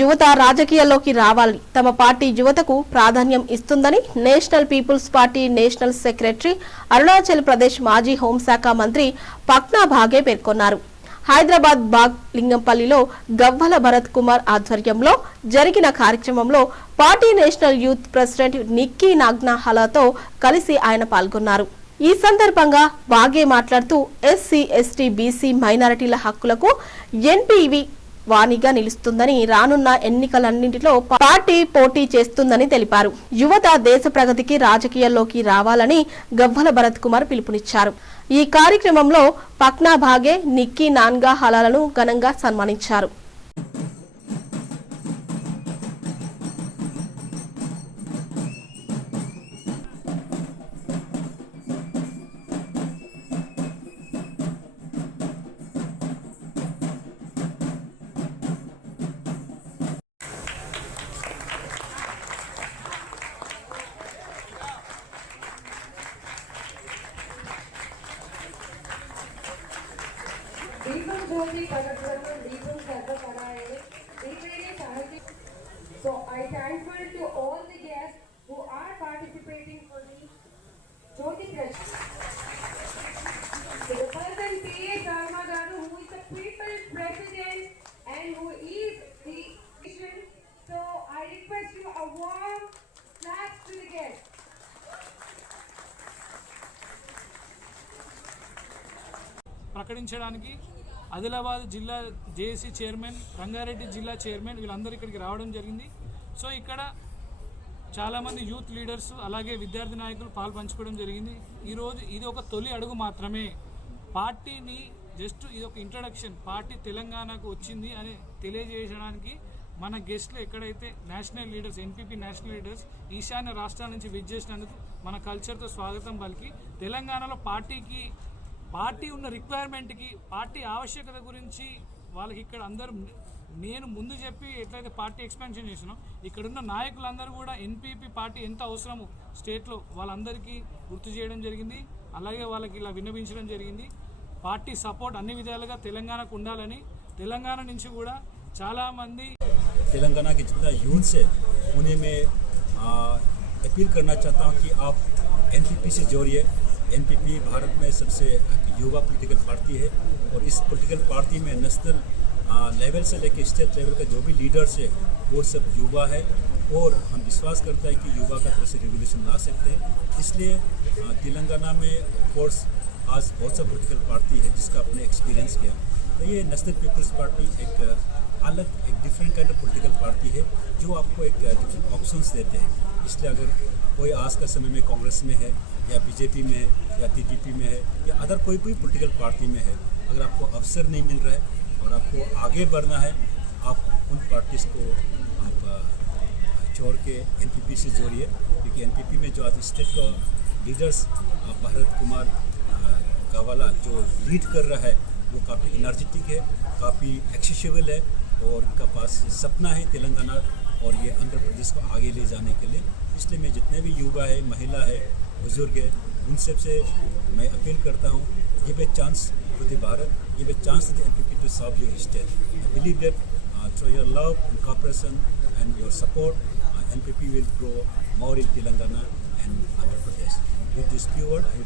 యువత రాజకీయాల్లోకి రావాలి, తమ పార్టీ యువతకు ప్రాధాన్యం ఇస్తుందని national people's party national secretary Arunachal Pradesh మాజీ హోంశాఖ మంత్రి పక్నా భాగే పేర్కొన్నారు. హైదరాబాద్ బాగ్ లింగంపల్లిలో గవ్వల భరత్ కుమార్ ఆధ్వర్యంలో జరిగిన కార్యక్రమంలో party national youth president Nikki నాగ్నాహలాతో కలిసి ఆయన పాల్గొన్నారు. ఈ సందర్భంగా బాగే మాట్లాడుతూ ఎస్సీ, ఎస్టీ, బీసీ మైనారిటీల హక్కులకు ఎన్పీవీ వాణిగా నిలుస్తుందని, రానున్న ఎన్నికలన్నింటిలో పార్టీ పోటీ చేస్తుందని తెలిపారు. యువత దేశ ప్రగతికి రాజకీయాల్లోకి రావాలని గవ్వల భరత్ కుమార్ పిలుపునిచ్చారు. ఈ కార్యక్రమంలో పక్నా భాగే, నిక్కీ నాన్గాహలాలను ఘనంగా సన్మానించారు. So I thankful to all the guests who are participating for the Jyoti Prashad. So the person P.A. Sharma Garu, who is the people's president and who is the vision. So I request you a warm clap to the guests. ప్రకటించడానికి ఆదిలాబాద్ జిల్లా JAC chairman, Rangareddy జిల్లా chairman వీళ్ళందరూ ఇక్కడికి రావడం జరిగింది. So ఇక్కడ చాలామంది youth leaders అలాగే విద్యార్థి నాయకులు పాల్పంచుకోవడం జరిగింది. ఈరోజు ఇది ఒక తొలి అడుగు మాత్రమే. పార్టీని జస్ట్ ఇది ఒక ఇంట్రడక్షన్, పార్టీ తెలంగాణకు వచ్చింది అని తెలియజేయడానికి మన గెస్ట్లు ఎక్కడైతే national leaders, NPP national leaders ఈశాన్య రాష్ట్రాల నుంచి విజిట్ చేసినందుకు మన కల్చర్తో స్వాగతం పలికి తెలంగాణలో పార్టీ ఉన్న రిక్వైర్మెంట్కి, పార్టీ ఆవశ్యకత గురించి వాళ్ళకి ఇక్కడ అందరూ నేను ముందు చెప్పి ఎట్లయితే పార్టీ ఎక్స్పాన్షన్ చేసినో ఇక్కడున్న నాయకులందరూ కూడా ఎన్పీపీ పార్టీ ఎంత అవసరమో స్టేట్లో వాళ్ళందరికీ గుర్తు చేయడం జరిగింది. అలాగే వాళ్ళకి ఇలా విన్నవించడం జరిగింది. పార్టీ సపోర్ట్ అన్ని విధాలుగా తెలంగాణకు ఉండాలని, తెలంగాణ నుంచి కూడా చాలామంది तेलंगाना के जितना यूथ है उन्हें मैं अपील करना चाहता हूँ कि आप एनपीपी से जोड़िए। एनपीपी भारत में सबसे युवा पॉलिटिकल पार्टी है और इस पॉलिटिकल पार्टी में नेशनल लेवल से लेकर स्टेट लेवल का जो भी लीडर्स है वो सब युवा है और हम विश्वास करते हैं कि युवा का तरह से रिवोल्यूशन ला सकते हैं। इसलिए तेलंगाना में कोर्स आज बहुत सा पॉलिटिकल पार्टी है जिसका अपने एक्सपीरियंस किया, तो ये नेशनल पीपल्स पार्टी एक अलग एक different kind of political party है जो आपको एक डिफरेंट ऑप्शंस देते हैं। इसलिए अगर कोई आज का समय में कांग्रेस में है या बीजेपी में है या टीडीपी में है या अदर कोई भी पॉलिटिकल पार्टी में है, अगर आपको अवसर नहीं मिल रहा है और आपको आगे बढ़ना है, आप उन पार्टीज़ को आप छोड़ के एनपीपी से जोड़िए। क्योंकि एनपीपी में जो आज स्टेट का लीडर्स भरत कुमार गवाला जो लीड कर रहा है वो काफ़ी एनर्जेटिक है, काफ़ी एक्सेसिबल है और उनका पास सपना है तेलंगाना और ये आंध्र प्रदेश को आगे ले जाने के लिए। इसलिए मैं जितने भी युवा है, महिला है, बुजुर्ग है, उन सब से मैं अपील करता हूँ, give a chance to the Bharat, give a chance to the NPP to serve your state. I believe that through your love and cooperation and your support NPP will grow more in Telangana and Andhra Pradesh. With this few words,